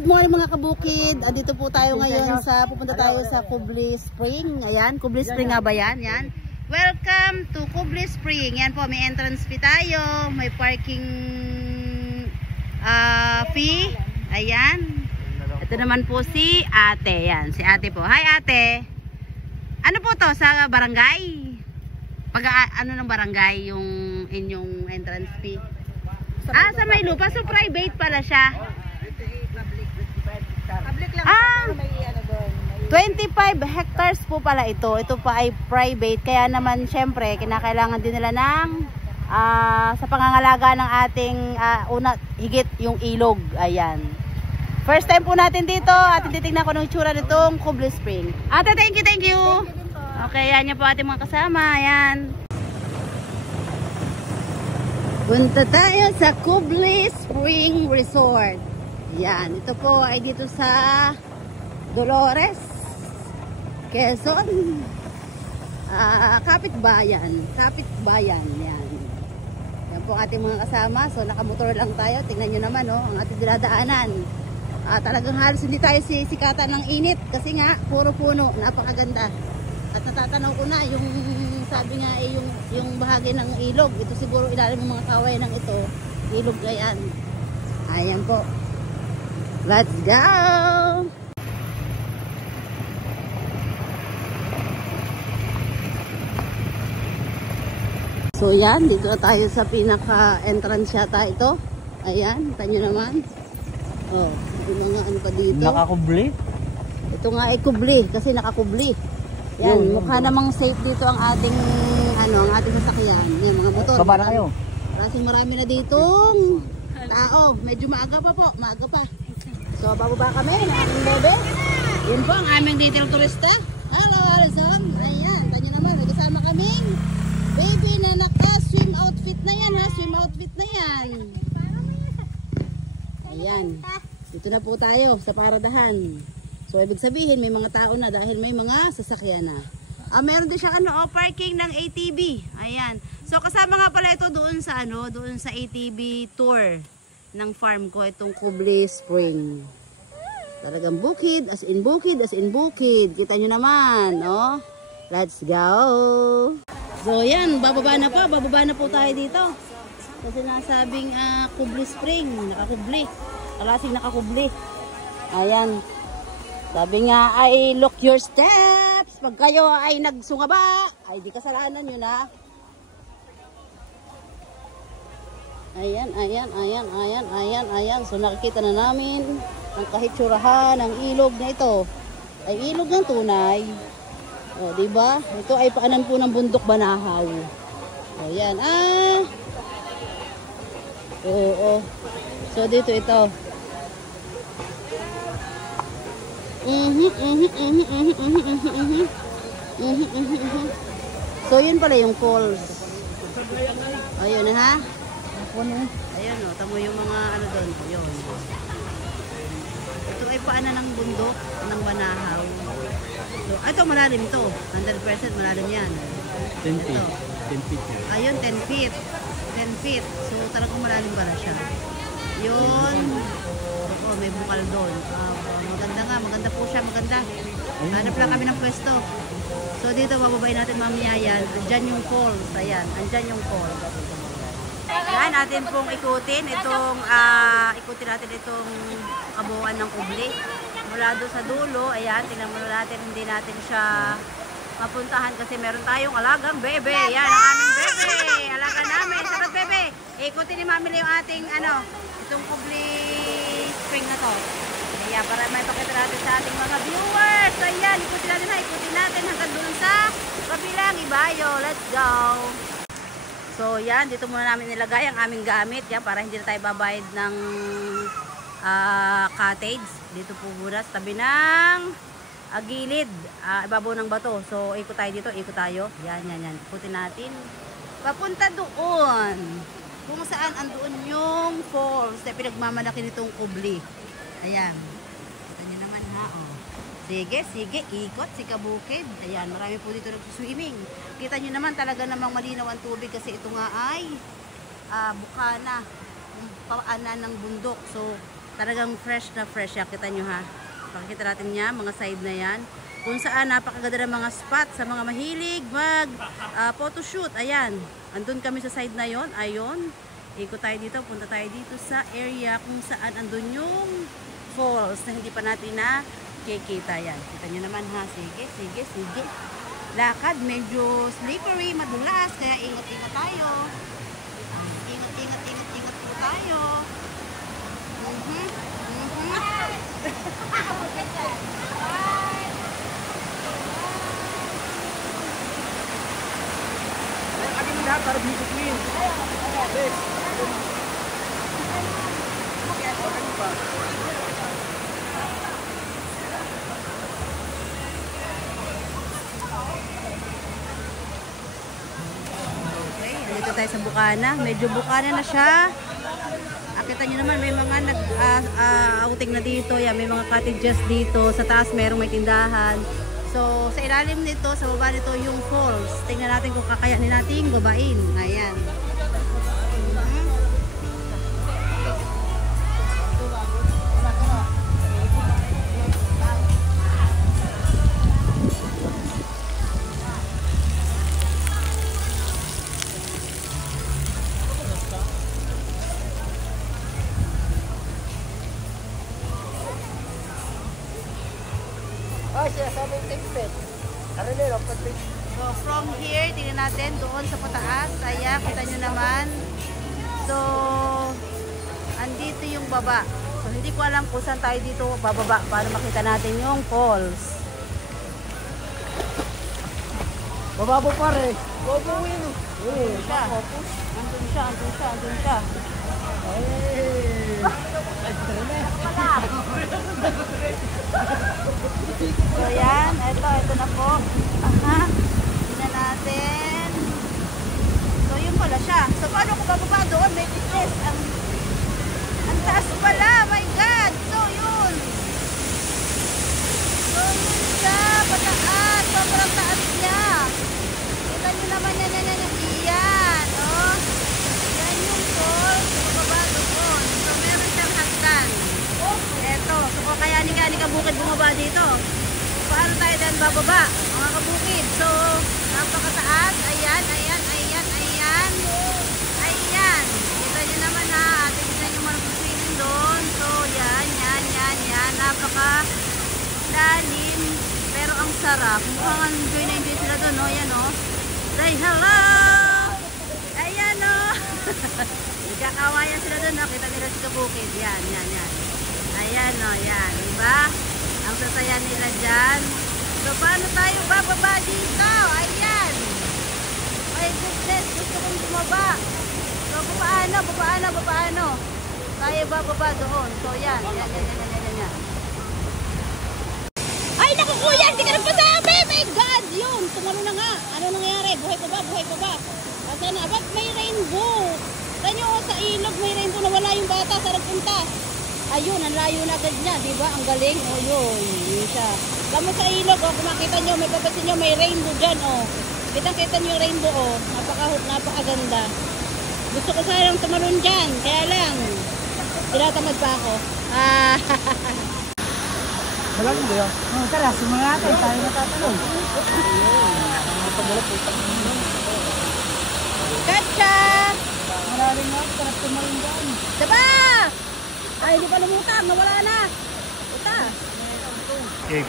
good morning mga kabukid. Andito po tayo ngayon pupunta tayo sa Kubli Spring. Ayan, Kubli Spring nga ba yan? Yan. Welcome to Kubli Spring. Yan po, may entrance fee tayo. May parking fee. Ayan. Ito naman po si ate. Yan, si ate po. Hi ate. Ano po to sa barangay? Ano ng barangay yung inyong entrance fee? Sa may lupa. So private pala siya. Public lang. 25 hectares po pala ito. Ito pa ay private. Kaya naman syempre kinakailangan din nila ng sa pangangalaga ng ating higit yung ilog. Ayan. First time po natin dito at titingnan ko ng itsura nitong Kubli Spring. Ate, thank you. Okay, yan niya po ating mga kasama. Ayan. Punta tayo sa Kubli Spring Resort. Yan, ito po ay dito sa Dolores, Quezon. Kapitbayan. Yan. Yan po ating mga kasama. So nakamotor lang tayo. Tingnan nyo naman ang ating dinadaanan. Talagang halos hindi tayo sisikatan ng init kasi nga puro puno, napakaganda. At natatanaw ko na yung sabi nga yung bahagi ng ilog. Ito siguro ilalim ng mga kawayan ng ito. Ilog na yan. Ayan po. Let's go! So yan, dito na tayo sa pinaka-entrance yata ito. Ayan, kita nyo naman. Oh, yung mga ano pa dito. Nakakubli? Ito nga ay kubli, kasi nakakubli. Yan, mukha namang safe dito ang ating ang ating sasakyan. Yan, mga motor. Baba na kayo. Kasi marami na ditong tao. Medyo maaga pa po, maaga pa. So, bababa kami ng aming bebe. Yun po ang aming detail turista. Hello, Alison. Ayan, tanyo naman, nagkasama kaming baby na naka-swim outfit na yan, ha? Swim outfit na yan. Ayan. Dito na po tayo sa paradahan. So, ibig sabihin, may mga tao na dahil may mga sasakyan na. Meron din siyang parking ng ATV. Ayan. So, kasama nga pala ito doon sa doon sa ATV tour ng farm ko, itong Kubli Spring. Talagang bukid, as in bukid. Kita nyo naman, oh. Let's go! So, yan, bababa na po tayo dito. Kasi nasabing Kubli Spring, nakakubli. Kalasing nakakubli. Ayan. Sabi nga ay look your steps. Pag kayo ay nagsungaba, ay di kasalanan nyo na. Ayan. So nakikita na namin ang kahitsurahan ng ilog na ito. Ay ilog ng tunay. O, diba? Ito ay paanan po ng bundok Banahaw. O, yan. Oo. So dito ito. So yun pala yung falls. Ayun ha. Ayun tamo yung mga doon. Yun. Ito ay paanan ng bundok ng Banahaw. So, ito malalim to. 100% malalim yan. 10 feet. 10 feet. Ayun, 10 feet. 10 feet. So talagang malalim pala siya. Yun. Oo, may bukal doon. Maganda po siya, maganda. Hanap lang kami ng pwesto. So dito bababay natin mamaya yan. Andyan yung falls. Ayan, andyan yung falls. Yan, natin pong ikutin itong ikutin natin itong kabuuan ng Kubli. Mula doon sa dulo, ayan, tingnan muna natin, hindi natin siya mapuntahan kasi meron tayong alagang bebe. Yan, ang aming bebe. Alaga namin. Sabat bebe. Ikutin ni Mami yung ating itong Kubli Spring na to. Kaya para may pakita natin sa ating mga viewers. Ayan, ikutin natin hanggang doon sa kabilang ibayo. Let's go! So yan, dito muna namin nilagay ang aming gamit yan, para hindi na tayo babayad ng cottage. Dito po muna sa tabi ng gilid, ibabaw ng bato. So ikot tayo dito, ikot tayo. Yan. Ikutin natin. Papunta doon. Kung saan andoon yung falls na pinagmamalaki nitong Kubli. Ayan. Ito nyo naman ha. Oh. Sige, ikot si kabukid. Ayan, marami po dito nag-swimming. Kita nyo naman talaga namang malinaw ang tubig kasi ito nga ay bukana, paanan ng bundok. So, Talagang fresh na fresh. Yan, kita nyo ha. Pakikita natin niya, mga side na yan. Kung saan napakaganda ng mga spot sa mga mahilig mag photoshoot. Ayan, andun kami sa side na yon. Ayun, ikot tayo dito, punta tayo dito sa area kung saan andun yung falls na hindi pa natin na kikita. Yan, kita nyo naman ha. Sige, sige, sige. Lakad, medyo slippery, madulas, kaya ingat-ingat tayo. Ingat po tayo. Akin mo lahat para bisa clean. Yes. Okay, dito tayo sa Bukana. Medyo Bukana na siya. Kita nyo naman, may mga outing na dito. Yan, may mga cottages dito. Sa taas merong may tindahan. So, sa ilalim nito, sa baba nito yung falls. Tingnan natin kung kakayanin natin babain. Ayan. So, from here, tingnan natin doon sa pataas. Ayan, kita nyo naman. So, andito yung baba. So, hindi ko alam kung saan tayo dito bababa para makita natin yung falls. Bababo pare. Babawin. Andun siya. Andun siya, andun siya, andun siya. So, yan. Ito na po. Aha. Tingnan natin. So, yun pala siya. So, paano ko bababa doon? May fitness. Ang taas pala. My God. So, yun. So, yun siya. Pataas. Sobrang taas niya. Kita nyo naman yan. Iyan. Oh. Yan yung falls. Bababa doon. So, meron siyang hagdan. Eto. So, kung kayanin ka bukid bumaba dito. Paano tayo din bababa? Mga kabukid. So, napakataas. Ayan, ayan, ayan, ayan. Ayan. Kita nyo naman ha. Tingnan nyo marapusinin doon. So, yan, yan, yan, yan. Napaka lalim. Pero ang sarap. Mukhang enjoy na enjoy sila doon. No? Ayan o. Say hello! Ayan o. Nagkakawayan sila doon. No? Kita nila sa kabukid. Yan, yan, yan. Ayan o. Yan. Diba? Ang sasaya nila dyan. So, paano tayo bababa dito? Ayan. My goodness, gusto kong bumaba. So, paano? Tayo bababa doon. So, yan. Yan. Ay, naku kuya, hindi ka nagpasabi. My God, yun. Tumalo na nga. Ano nangyari? Buhay pa ba? Kasi na, ba't may rainbow? Tanyo, sa ilog may rainbow na wala yung bata sa nagpunta. Ayun, ang layo na agad niya, di ba? Ang galing. O, yun siya. Alam mo sa ilog, kung makita nyo, may papansin nyo, may rainbow dyan, Kitang-kita nyo yung rainbow, napakaganda. Gusto ko sanang tumalon dyan, kaya lang, tinatamad pa ako. Malalim ba yan? Tara, sumula natin, tayo natatalon. Katsa! Malalim nga, sarap tumalon dyan. Diba? Ay, hindi pa lumutang, nawala na. Ito. Okay.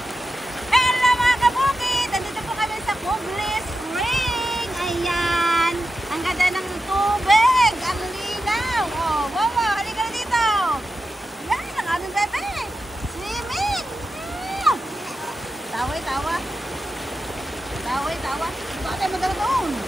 Hello mga kabukid! Nandito po kami sa Kuglis Spring. Ayan. Ang ganda ng tubig. Ang linaw. Oh, wow, halika na dito. Yan, ang aming bebe. Swimming. Tawa. Tawa. Tawa. Bakit mo dala doon?